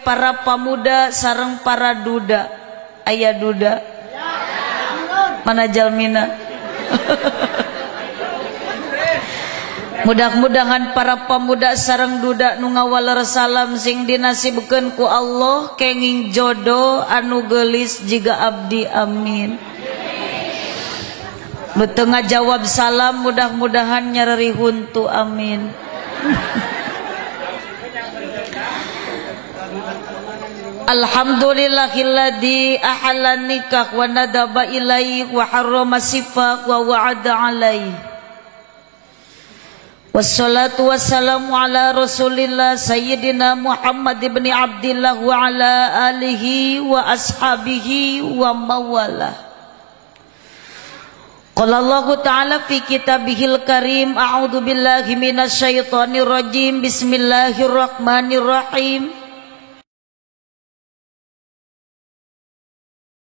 para pemuda sareng para duda. Aya duda mana jalmina. Mudah-mudahan para pemuda sareng duda nu ngawaler salam sing dinasibkeun ku Allah kenging jodoh anu geulis jiga abdi amin. Nu teu ngajawab salam mudah-mudahan nyareri huntu amin. Alhamdulillahilladzi ahallan nikah wa nadaba ilaihi wa harrama sifaq wa wa'ada alaihi. Wassalatu wassalamu ala Rasulillah Sayyidina Muhammad ibn Abdillah wa ala alihi wa ashabihi wa mawalah. Qala Allah Ta'ala fi kitabihil karim a'udzu billahi minasy syaithanir rajim. Bismillahirrahmanirrahim.